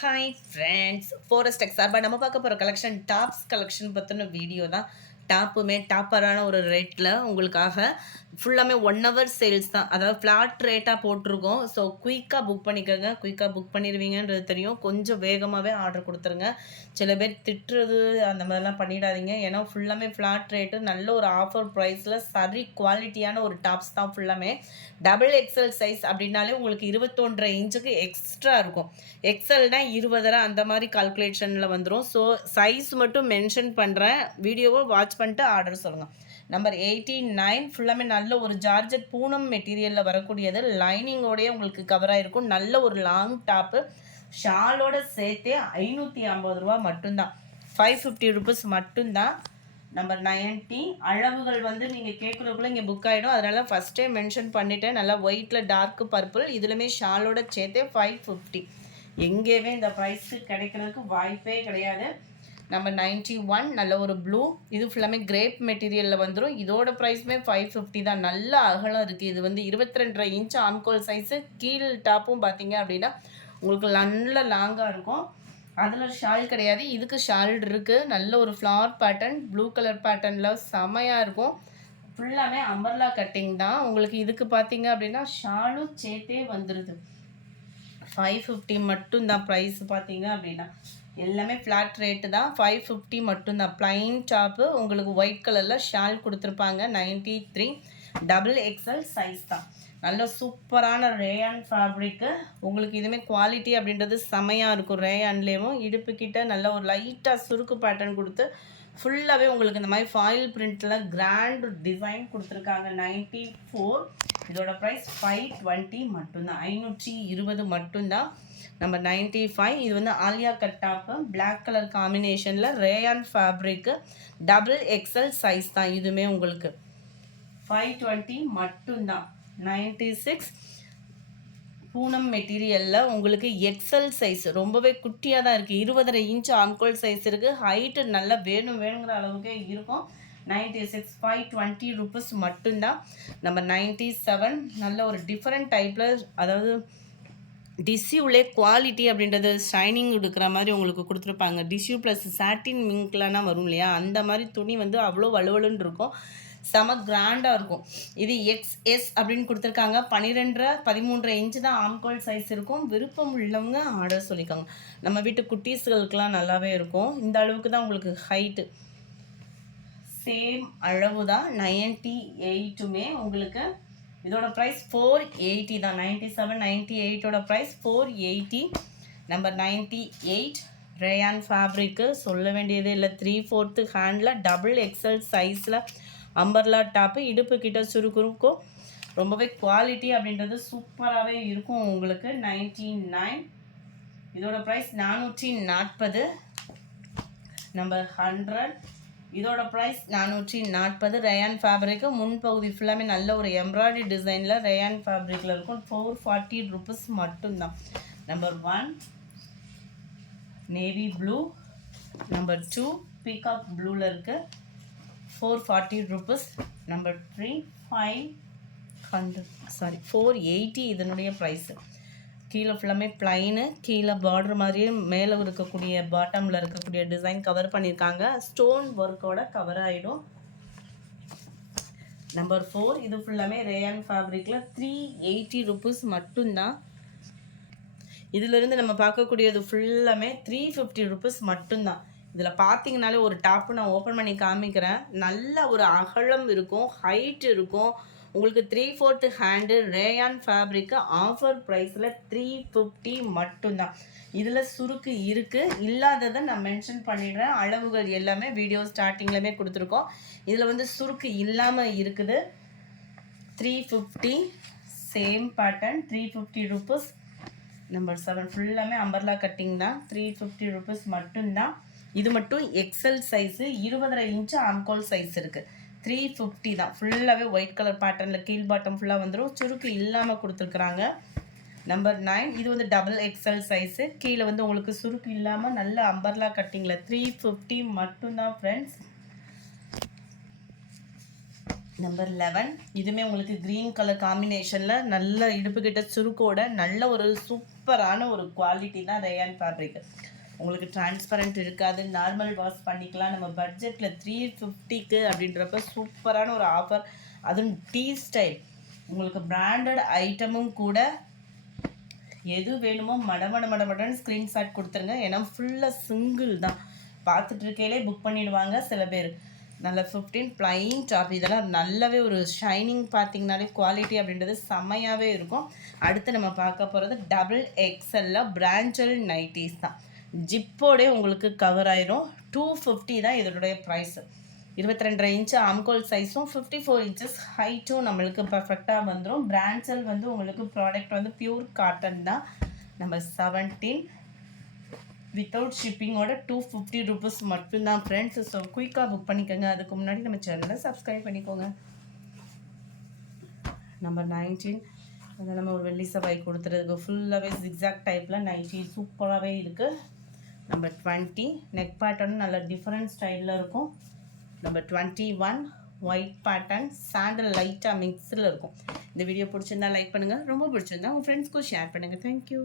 Hi friends, forest tech சார்பாக நம்ம பார்க்க போகிற கலெக்ஷன் டாப்ஸ் கலெக்ஷன் பற்றின வீடியோ தான். டாப்புமே டாப்பரான ஒரு ரேட்டில் உங்களுக்காக ஃபுல்லாமே 1 hour சேல்ஸ் தான். அதாவது ஃப்ளாட் ரேட்டாக போட்டிருக்கோம். ஸோ குயிக்காக புக் பண்ணிக்கோங்க. குயிக்காக புக் பண்ணிடுவீங்கன்றது தெரியும். கொஞ்சம் வேகமாகவே ஆர்டர் கொடுத்துருங்க. சில பேர் திட்டுறது அந்த மாதிரிலாம் பண்ணிடாதீங்க. ஏன்னா ஃபுல்லாமே ஃப்ளாட் ரேட்டு, நல்ல ஒரு ஆஃபர் ப்ரைஸில் சரி குவாலிட்டியான ஒரு டாப்ஸ் தான். ஃபுல்லாமே டபுள் எக்ஸல் சைஸ் அப்படின்னாலே உங்களுக்கு 21.5 இன்ச்சுக்கு எக்ஸ்ட்ரா இருக்கும். எக்ஸல்னா 20 அந்த மாதிரி கால்குலேஷனில் வந்துடும். ஸோ சைஸ் மட்டும் மென்ஷன் பண்ணுறேன். வீடியோவை வாட்ச் பண்ணிட்டு ஆர்டர் சொல்லுங்கள். நம்பர் 89 ஃபுல்லாமே நல்ல ஒரு ஜார்ஜெட் பூனம் மெட்டீரியலில் வரக்கூடியது. லைனிங்கோடைய உங்களுக்கு கவர் ஆகிருக்கும். நல்ல ஒரு லாங் டாப்பு. ஷாலோட சேர்த்தே 550 ரூபா மட்டும்தான். 550 ருபீஸ் மட்டும்தான். நம்பர் 90 அளவுகள் வந்து நீங்கள் கேட்குறதுக்குள்ளே இங்கே புக் ஆகிடும். அதனால் ஃபஸ்ட்டே மென்ஷன் பண்ணிவிட்டேன். நல்லா ஒயிட்டில் டார்க் பர்பிள். இதுலையுமே ஷாலோட சேர்த்தே 550. எங்கேயுமே இந்த ப்ரைஸ்க்கு கிடைக்கிறதுக்கு வாய்ப்பே கிடையாது. நம்பர் 91 நல்ல ஒரு ப்ளூ. இது ஃபுல்லாமே கிரேப் மெட்டீரியலில் வந்துடும். இதோட ப்ரைஸுமே 550 தான். நல்ல அகலம் இருக்குது. இது வந்து 22.5 இன்ச் ஆம்கோல் சைஸு. கீழ் டாப்பும் பார்த்தீங்க அப்படின்னா உங்களுக்கு நல்ல லாங்காக இருக்கும். அதில் ஷால் கிடையாது, இதுக்கு ஷால் இருக்குது. நல்ல ஒரு ஃப்ளார் பேட்டர்ன், ப்ளூ கலர் பேட்டர்னில் செமையாக இருக்கும். ஃபுல்லாமே அம்பர்லா கட்டிங் தான். உங்களுக்கு இதுக்கு பார்த்தீங்க அப்படின்னா ஷாலும் சேர்த்தே வந்துடுது. 550 மட்டும்தான் ப்ரைஸ். பார்த்தீங்க அப்படின்னா எல்லாமே ஃப்ளாட் ரேட்டு தான். 550 மட்டும்தான். ப்ளைன் டாப்பு உங்களுக்கு ஒயிட் கலரில் ஷால் கொடுத்துருப்பாங்க. 93 டபுள் எக்ஸல் சைஸ் தான். நல்ல சூப்பரான ரேயான் ஃபேப்ரிக்கு. உங்களுக்கு இதுவுமே குவாலிட்டி அப்படின்றது செமையாக இருக்கும். ரேயான்லேயும் இடுப்புக்கிட்ட நல்ல ஒரு லைட்டாக சுருக்கு பேட்டர்ன் கொடுத்து ஃபுல்லாகவே உங்களுக்கு இந்த மாதிரி ஃபாயில் பிரிண்டில் கிராண்ட் டிசைன் கொடுத்துருக்காங்க. 94. இதோட ப்ரைஸ் 520 மட்டும்தான். 520 மட்டும்தான். நம்பர் 95 இது வந்து Alia cut top. Black colour காம்பினேஷனில் rayon fabric. Double XL size தான். இதுவுமே உங்களுக்கு 520 மட்டும்தான். 96 பூனம் மெட்டீரியலில் உங்களுக்கு எக்ஸல் சைஸ். ரொம்பவே குட்டியாக தான் இருக்குது. 20.5 இன்ச் ஆம்கோல் சைஸ் இருக்குது. ஹைட்டு நல்லா வேணுங்கிற அளவுக்கே இருக்கும். 96 520 ருபீஸ் மட்டும்தான். நம்பர் 97 நல்ல ஒரு டிஃப்ரெண்ட் டைப்பில், அதாவது டிஷ்யூலே குவாலிட்டி அப்படின்றது ஷைனிங் கொடுக்குற மாதிரி உங்களுக்கு கொடுத்துருப்பாங்க. டிஷ்யூ ப்ளஸ் சாட்டின் மிங்க்லாம் வரும் இல்லையா, அந்த மாதிரி துணி வந்து அவ்வளோ வலுவலுன்னு இருக்கும். செம கிராண்டாக இருக்கும். இது XS அப்படின்னு கொடுத்துருக்காங்க. 12.5 இன்ச்சு தான் ஆம்கோல் சைஸ் இருக்கும். விருப்பம் உள்ளவங்க ஆர்டர் சொல்லிக்கோங்க. நம்ம வீட்டு குட்டீஸ்களுக்கெலாம் நல்லாவே இருக்கும். இந்த அளவுக்கு தான் உங்களுக்கு ஹைட்டு. சேம் அளவு தான். 98மே உங்களுக்கு. இதோட ப்ரைஸ் 480 தான். 97 98ஓட ப்ரைஸ் 480. நம்பர் 98 ரேயான் ஃபேப்ரிக்கு சொல்ல வேண்டியது இல்லை. 3/4 ஹேண்டில் டபுள் எக்ஸல் சைஸில் அம்பர்லா டாப்பு. இடுப்பு கிட்ட சுருக்குருக்கும். ரொம்பவே குவாலிட்டி அப்படின்றது சூப்பராகவே இருக்கும் உங்களுக்கு. 99. இதோட ப்ரைஸ் 440. நம்பர் 100 இதோட ப்ரைஸ் 440. Rayon fabric. முன்பகுதி ஃபுல்லாமே நல்ல ஒரு எம்ப்ராய்டரி டிசைனில் ரேயான் ஃபேப்ரிக்கில் இருக்கும். 440 ருபீஸ் மட்டும்தான். Number 1 navy blue. Number 2 peacock ப்ளூவில் இருக்குது. 440 ருபீஸ். நம்பர் 3 480 இதனுடைய ப்ரைஸு. கீழே ஃபுல்லாமே ப்ளைனு. கீழே பார்டர் மாதிரியே மேலே இருக்கக்கூடிய பாட்டமில் இருக்கக்கூடிய டிசைன் கவர் பண்ணியிருக்காங்க. ஸ்டோன் ஒர்க்கோட கவர் ஆகிடும். நம்பர் 4 இது ஃபுல்லாமே ரேயான் ஃபேப்ரிக்கில் 380 ருபீஸ் மட்டும்தான். இதிலிருந்து நம்ம பார்க்கக்கூடியது ஃபுல்லாமே 350 ருபீஸ் மட்டும்தான். இதில் பார்த்தீங்கனாலே ஒரு டாப்பு நான் ஓப்பன் பண்ணி காமிக்கிறேன். நல்ல ஒரு அகலம் இருக்கும், ஹைட் இருக்கும். உங்களுக்கு 3/4 ஹேண்டு ரேயான் ஃபேப்ரிக்கு. ஆஃபர் ப்ரைஸில் 350 மட்டும்தான். இதில் சுருக்கு இருக்குது, இல்லாததை நான் மென்ஷன் பண்ணிடுறேன். அளவுகள் எல்லாமே வீடியோ ஸ்டார்டிங்லேயுமே கொடுத்துருக்கோம். இதில் வந்து சுருக்கு இல்லாமல் இருக்குது. 350 சேம் பேட்டர்ன். 350 ருபீஸ். நம்பர் 7 ஃபுல்லாமே அம்பர்லா கட்டிங் தான். 350 ருபீஸ் மட்டும்தான். இது மட்டும் எக்ஸல் சைஸு. 20.5 இன்ச்சு ஆம்கோல் சைஸ் இருக்குது. 350 தான். ஃபுல்லாகவே ஒயிட் கலர் பேட்டர்னில் கீழ் பாட்டம் ஃபுல்லாக வந்துடும். சுருக்கு இல்லாமல் கொடுத்துருக்குறாங்க. நம்பர் 9 இது வந்து டபுள் எக்ஸல் சைஸு. கீழே வந்து உங்களுக்கு சுருக்கு இல்லாமல் நல்ல அம்பர்லா கட்டிங்கில் 350 மட்டும்தான் ஃப்ரெண்ட்ஸ். நம்பர் 11 இதுவுமே உங்களுக்கு க்ரீன் கலர் காம்பினேஷனில் நல்ல இடுப்பு கிட்ட சுருக்கோட நல்ல ஒரு சூப்பரான ஒரு குவாலிட்டி தான் ரேயான் ஃபேப்ரிக். உங்களுக்கு டிரான்ஸ்பரண்ட் இருக்காது, நார்மல் வாஷ் பண்ணிக்கலாம். நம்ம பட்ஜெட்டில் 350க்கு அப்படின்றப்ப சூப்பரான ஒரு ஆஃபர். அதுவும் டீ ஸ்டைல் உங்களுக்கு பிராண்டட் ஐட்டமும் கூட. எது வேணுமோ மடமடன்னு ஸ்க்ரீன்ஷாட் கொடுத்துருங்க. ஏன்னா ஃபுல்லாக சிங்கிள் தான், பார்த்துட்டு இருக்கையிலே புக் பண்ணிடுவாங்க சில பேர். நல்ல 15 பிளைன் டாப், இதெல்லாம் நல்லாவே ஒரு ஷைனிங் பார்த்தீங்கனாலே குவாலிட்டி அப்படின்றது செம்மையாகவே இருக்கும். அடுத்து நம்ம பார்க்க போகிறது டபுள் எக்ஸலில் பிராஞ்சல் நைட்டிஸ் தான். ஜிப்போடே உங்களுக்கு கவர் ஆயிரும். 250 தான் இதனுடைய ப்ரைஸு. 22 இன்ச்சு ஆம்கோல் சைஸும் 54 இன்ச்சஸ் ஹைட்டும் நம்மளுக்கு பர்ஃபெக்டாக வந்துடும். பிராஞ்சல் வந்து உங்களுக்கு ப்ராடக்ட் வந்து பியூர் காட்டன் தான். நம்பர் 17 வித்தவுட் ஷிப்பிங்கோட 250 ருபீஸ் மட்டும்தான் ஃப்ரெண்ட்ஸ். ஸோ குயிக்காக புக் பண்ணிக்கோங்க. அதுக்கு முன்னாடி நம்ம சேனலை சப்ஸ்கிரைப் பண்ணிக்கோங்க. நம்பர் 19 அதை நம்ம ஒரு வெள்ளி செவ்வாய் கொடுத்துறதுக்கு ஃபுல்லாகவே ஜிக்ஸாக் டைப்பில் நைட்டி சூப்பராகவே இருக்குது. நம்பர் 20 நெக் பேட்டர்ன் நல்ல டிஃப்ரெண்ட் ஸ்டைலில் இருக்கும். நம்பர் 21 ஒயிட் பேட்டர்ன் சாண்டல் லைட்டாக மிக்ஸில் இருக்கும். இந்த வீடியோ பிடிச்சிருந்தா லைக் பண்ணுங்கள், ரொம்ப பிடிச்சிருந்தா உங்கள் ஃப்ரெண்ட்ஸ்க்கும் ஷேர் பண்ணுங்கள். தேங்க்யூ.